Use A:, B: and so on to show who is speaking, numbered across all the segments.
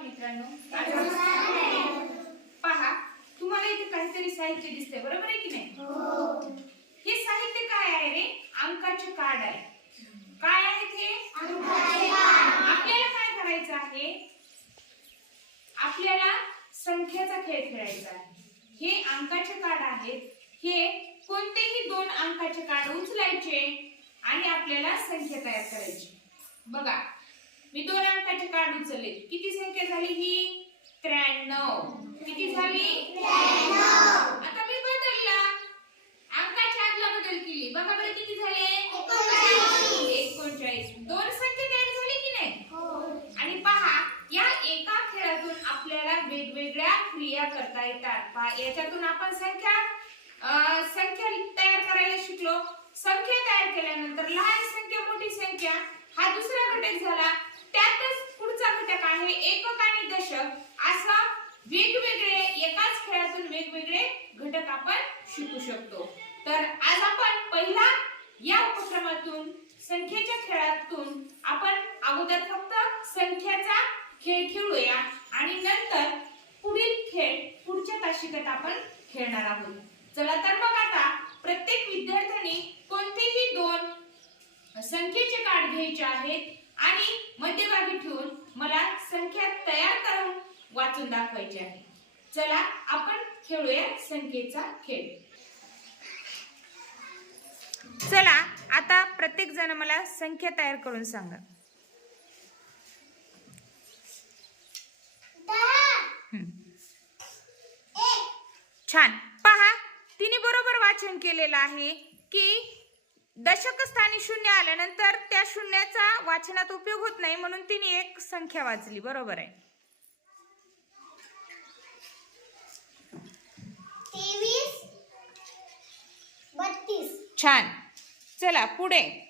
A: बालमित्रांनो पहा तुम्हाला इथे काहीतरी साहित्य दिसतंय बरोबर आहे की नाही? हे. साहित्य काय आहे रे? अंकाचे कार्ड आहे. काय आहेत हे आपल्याला काय करायचं आहे? आपल्याला संख्येचा खेळ खेळायचा आहे. हे अंकाचे कार्ड आहेत. हे कोणतेही दोन अंकाचे कार्ड उचलायचे आणि आपल्याला संख्या तयार करायची. बघा मी दोन अंकाचे कार्ड उचलले. किती संख्या झाली ही? त्र्याण्णव. किती झाली? आता मी बदलला. अंकाच्या आदला बदल केली. बघा बरं किती झाले? एकोणचाळीस. दोन संख्या तयार झाली की नाही? आणि पहा या एका खेळातून आपल्याला वेगवेगळ्या क्रिया करता येतात. पहा याच्यातून आपण संख्या संख्या तयार करायला शिकलो. संख्या तयार केल्यानंतर लहान संख्या मोठी संख्या. हा दुसरा घटक झाला. आहे एकक आणि दशक असा वेगवेगळे एकाच खेळातून वेगवेगळे घटक आपण शिकू शकतो. तर आज आपण पहिला या उपक्रमातून संख्येच्या खेळातून आपण अगोदर फक्त संख्याचा खेळ खेळूया आणि नंतर पुढील खेळ पुढच्या तासिकेत आपण खेळणार आहोत. चला तर मग आता प्रत्येक विद्यार्थ्यांनी कोणतेही दोन संख्येचे कार्ड घ्यायचे आहेत आणि मध्यभागी ठेवून मला संख्या तयार करून वाचून दाखवायची आहे. चला आपण खेळूया संख्येचा खेळ. चला आता प्रत्येक जण मला संख्या तयार करून सांगा. छान. पहा तिने बरोबर वाचन केलेलं आहे की दशक स्थानी शून्य आल्यानंतर त्या शून्याचा वाचनात उपयोग होत नाही म्हणून तिने एक संख्या वाचली. बरोबर आहे. छान. चला पुढे.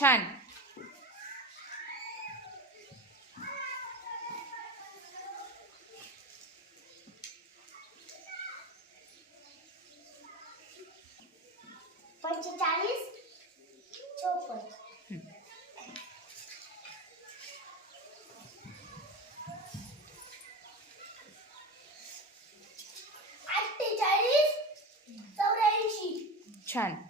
A: छान.
B: पंचेचाळीस चौपन्न. अठ्ठेचाळीस चौऱ्याऐंशी.
A: छान.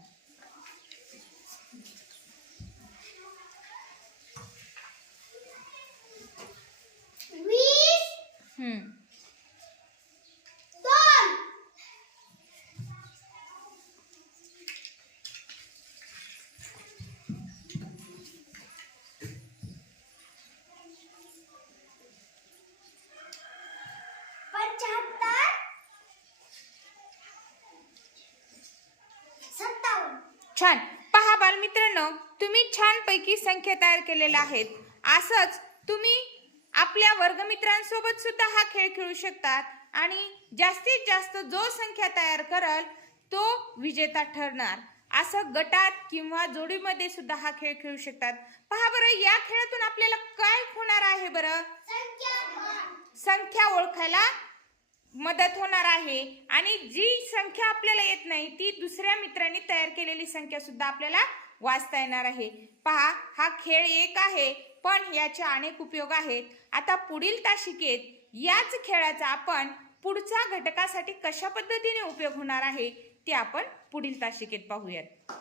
A: छान. पहा बालमित्रांनो तुम्ही छानपैकी संख्या तयार केलेल्या आहेत. असंच तुम्ही आपल्या वर्गमित्रांसोबत सुद्धा हा खेळ खेळू शकतात. आणि जास्तीत जास्त जो संख्या तयार करल तो विजेता ठरणार. असं गटात किंवा जोडीमध्ये सुद्धा हा खेळ खेळू शकतात. पहा बरं या खेळातून आपल्याला काय होणार आहे बरं?
B: संख्या
A: संख्या ओळखायला मदत होणार आहे. आणि जी संख्या आपल्याला येत नाही ती दुसऱ्या मित्रांनी तयार केलेली संख्या सुद्धा आपल्याला वाचता येणार आहे. पहा हा खेळ एक आहे. पण याचे अनेक उपयोग आहेत. आता पुढील तासिकेत याच खेळाचा आपण पुढच्या घटकासाठी कशा पद्धतीने उपयोग होणार आहे ते आपण पुढील तासिकेत पाहूयात.